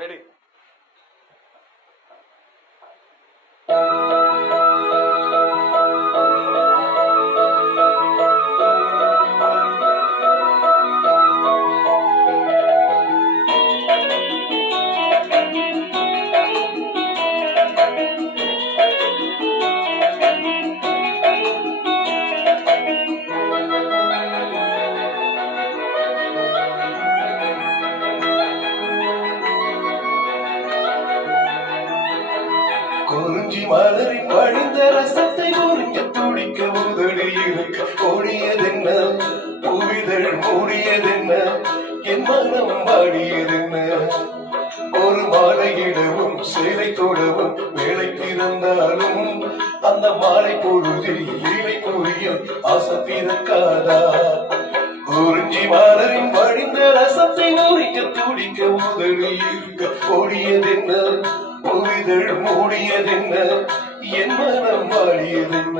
Ready. குறிஞ்சி மலரின் வழிந்த ரசத்தை உறிஞ்சு துடிக்க உதடி இருக்க ஓடியதென்ன, புவிதழ் மூடியதென்ன, என் மனம் வாடியதென்ன. ஒரு மாலையிடவும் சேலை தொடவும் வேலை பிறந்தாலும் அந்த மாலை பொழுதில் லீலை புரியும் ஆசை பிறக்காதா? குறிஞ்சி மலரின் வழிந்த ரசத்தை உரிக்க துடிக்க உதடி இருக்க ஓடியதென்ன, புவிதழ் மூடியதென்ன, என் மனம் வாடியதென்ன.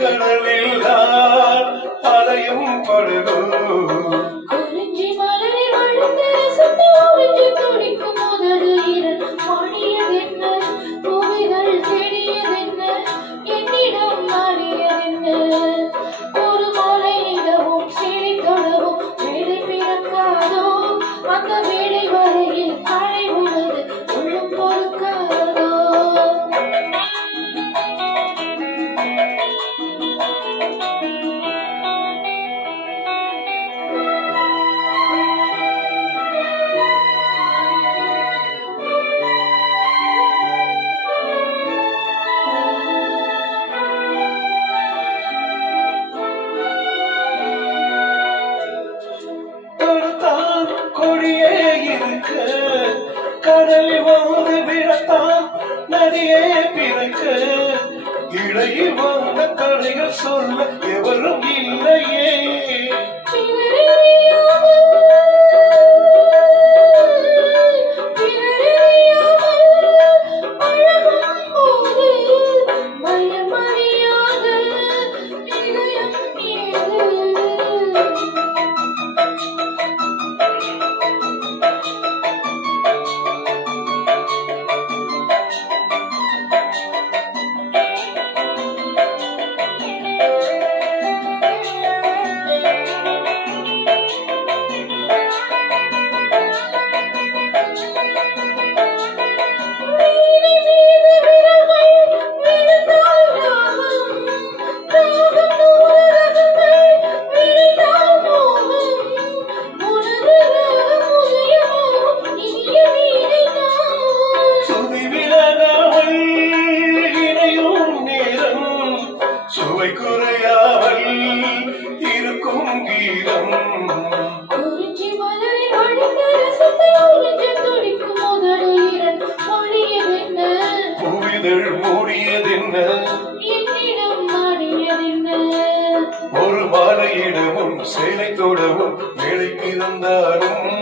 கடலில் அலையும் படகோ குறிஞ்சி மலரில் வழிந்த ரசத்தை உறிஞ்சு துடிக்கும் உதடு இரண்டு பாடியதென்ன, புவிதழ் தேடியதென்ன, என்னிடம் நாடியதென்ன. ஒரு மாலையிடவும் சேலை தொடவும் வேலை பிறக்காதோ, அந்த வேலை வரையில் காலை உனது உள்ளம் பொறுக்காதோ. கொடியே இருக்க கடலில் வந்து விழத்தான் நதியே பிறக்க, இடையில் வந்த கடைகள் சொல்ல எவரும் இல்லையே. சுவை குறையாமல் இருக்கும் கீதம். குறிஞ்சி மலரில் வழிந்த ரசத்தை உறிஞ்சு துடிக்கும் உதடு இரண்டு பாடியதென்ன, புவிதழ் மூடியதென்ன, என்னிடம் நாடியதென்ன. ஒரு மாலையிடவும் சேலை தொடவும் வேலை பிறந்தாலும்